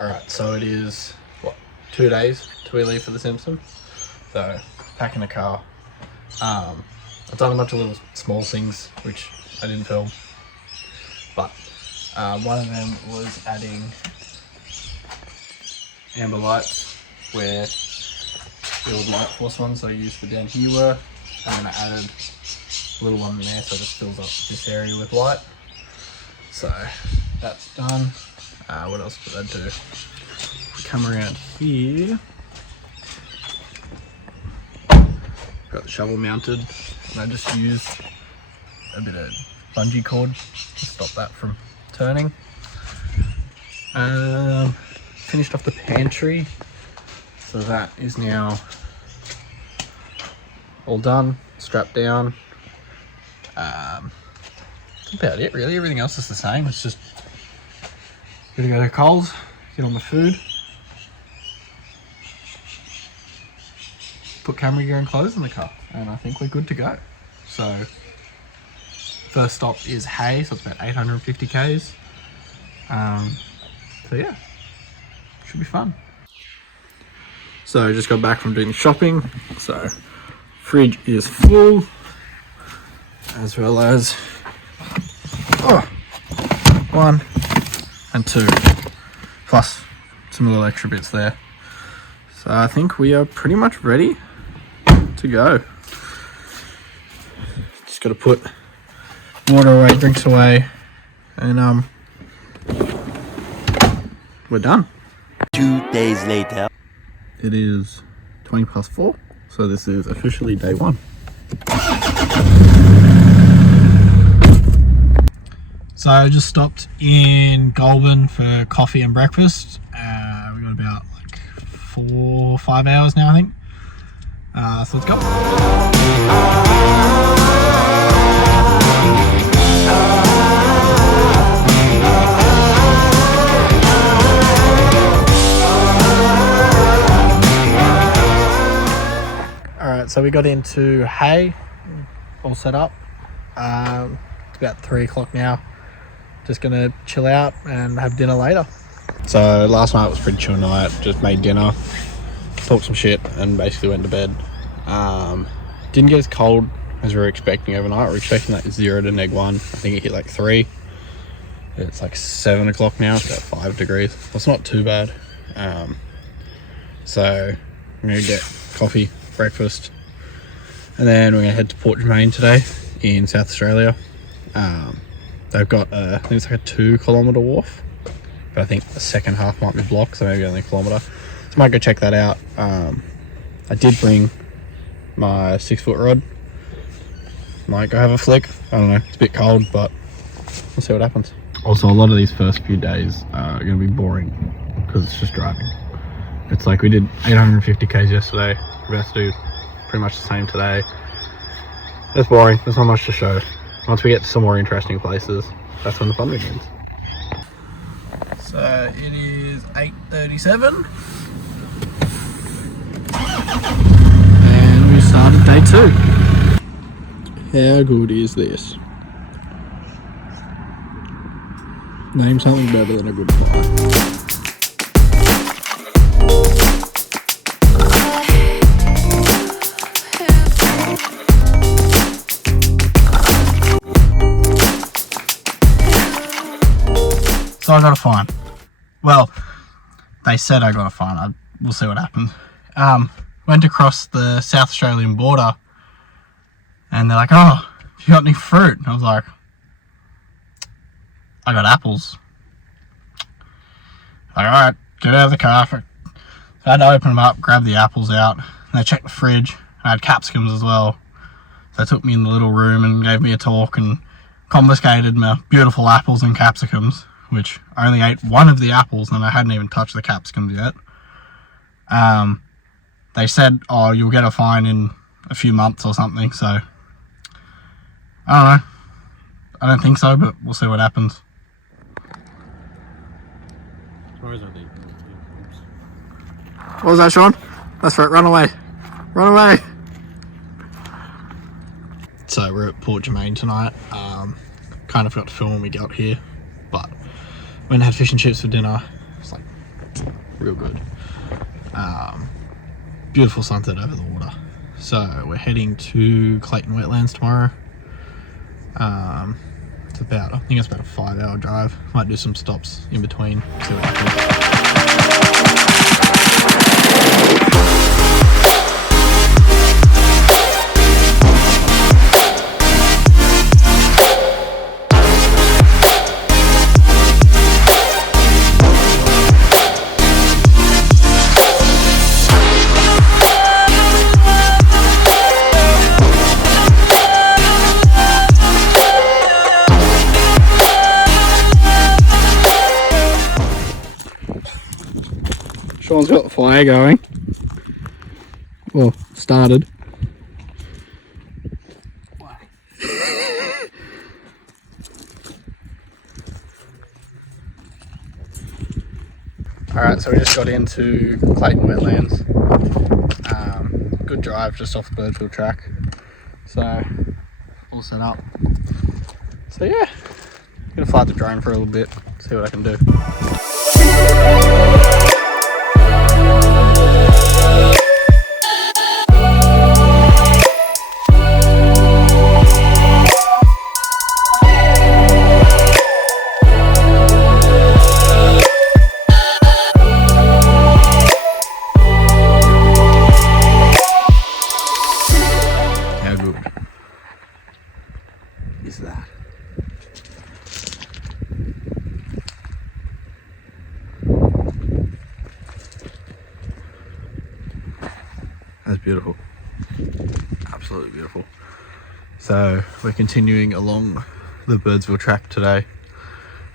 Alright, so it is, what, 2 days till we leave for the Simpsons. So, packing the car. I've done a bunch of little small things, which I didn't film. But, one of them was adding amber lights where the old light force ones I used for down here were. And then I added a little one in there so it just fills up this area with light. So, that's done. What else did I do? We come around here. Got the shovel mounted, and I just used a bit of bungee cord to stop that from turning. Finished off the pantry, so that is now all done, strapped down. That's about it really. Everything else is the same. It's just gotta go to Coles, get all my food, put camera gear and clothes in the car, and I think we're good to go. So first stop is Hay, so it's about 850 k's. So yeah, should be fun. So I just got back from doing shopping, so fridge is full, as well as 1 and 2, plus some little extra bits there. So I think we are pretty much ready to go. Just got to put water away, drinks away, and we're done. 2 days later. It is 4:20, so this is officially day 1. So I just stopped in Goulburn for coffee and breakfast. We got about like 4 or 5 hours now, I think. So let's go. Alright, so we got into Hay, all set up. It's about 3 o'clock now. Just gonna chill out and have dinner later. So last night was a pretty chill night. Just made dinner, talked some shit, and basically went to bed. Didn't get as cold as we were expecting overnight. We were expecting like 0 to -1. I think it hit like 3. It's like 7 o'clock now. It's about 5 degrees. It's not too bad. So I'm gonna get coffee, breakfast, and then we're gonna head to Port Germaine today in South Australia. They've got I think it's like a 2-kilometre wharf, but I think the second half might be blocked, so maybe only a kilometre. So I might go check that out. I did bring my 6-foot rod. Might go have a flick. I don't know, it's a bit cold, but we'll see what happens. Also, a lot of these first few days are going to be boring because it's just driving. It's like we did 850 k's yesterday. We're about to do pretty much the same today. It's boring. There's not much to show. Once we get to some more interesting places, that's when the fun begins. So it is 8:37. And we started day 2. How good is this? Name something better than a good pie. So I got a fine. Well, they said I got a fine. We'll see what happens. Went across the South Australian border, and they're like, "Oh, you got any fruit?" And I was like, "I got apples." Like, all right, get out of the car. So I had to open them up, grab the apples out, and they checked the fridge. I had capsicums as well. So they took me in the little room and gave me a talk and confiscated my beautiful apples and capsicums, which I only ate one of the apples and I hadn't even touched the capsicums yet. They said, "Oh, you'll get a fine in a few months or something," so I don't know. I don't think so, but we'll see what happens. What was that, Sean? That's right, run away. Run away. So we're at Port Germaine tonight. Kind of forgot to film when we got here, but went and had fish and chips for dinner. It's like real good. Beautiful sunset over the water. So we're heading to Clayton Wetlands tomorrow. I think it's about a 5-hour drive. Might do some stops in between, see what happens. Sean's got the fire going. Well, started. Alright, so we just got into Clayton Wetlands. Good drive just off the Birdsville track. So, all set up. So yeah, I'm gonna fly the drone for a little bit, see what I can do. Is that that's beautiful, absolutely beautiful. So we're continuing along the Birdsville track today,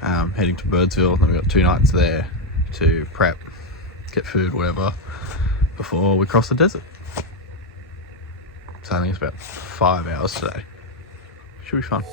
heading to Birdsville, and then we've got 2 nights there to prep, get food, whatever, before we cross the desert. So I think it's about 5 hours today. Should be fun.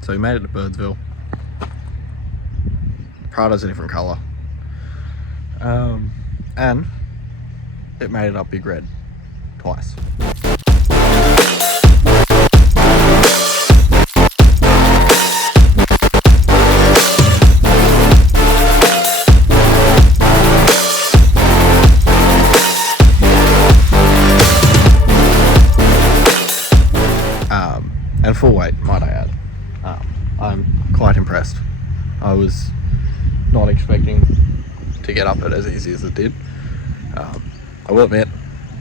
So we made it to Birdsville. Prado's a different colour. And it made it up Big Red twice. And full weight, might I add. I'm quite impressed. I was not expecting to get up it as easy as it did. I will admit,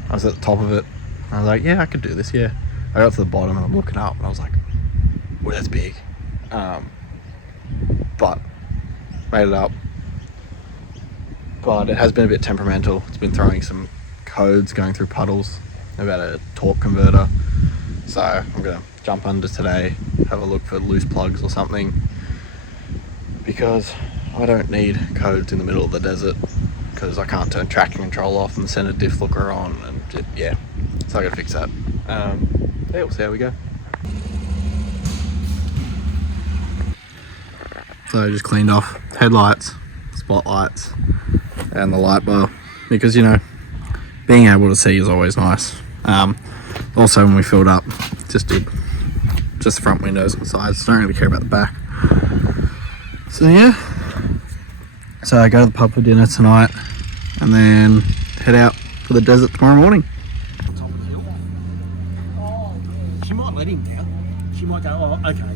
I was at the top of it. I was like, yeah, I could do this, yeah. I got to the bottom and I'm looking up and I was like, well, that's big. But made it up. But it has been a bit temperamental. It's been throwing some codes going through puddles about a torque converter. So I'm gonna jump under today, have a look for loose plugs or something, because I don't need codes in the middle of the desert, because I can't turn traction control off and the center diff looker on, and yeah, so I gotta fix that. Yeah, we'll see how we go. So I just cleaned off headlights, spotlights, and the light bar, because you know, being able to see is always nice. Also, when we filled up, just did just the front windows and sides. Don't really care about the back. So yeah, so I go to the pub for dinner tonight, and then head out for the desert tomorrow morning. She might let him down. She might go, oh, okay.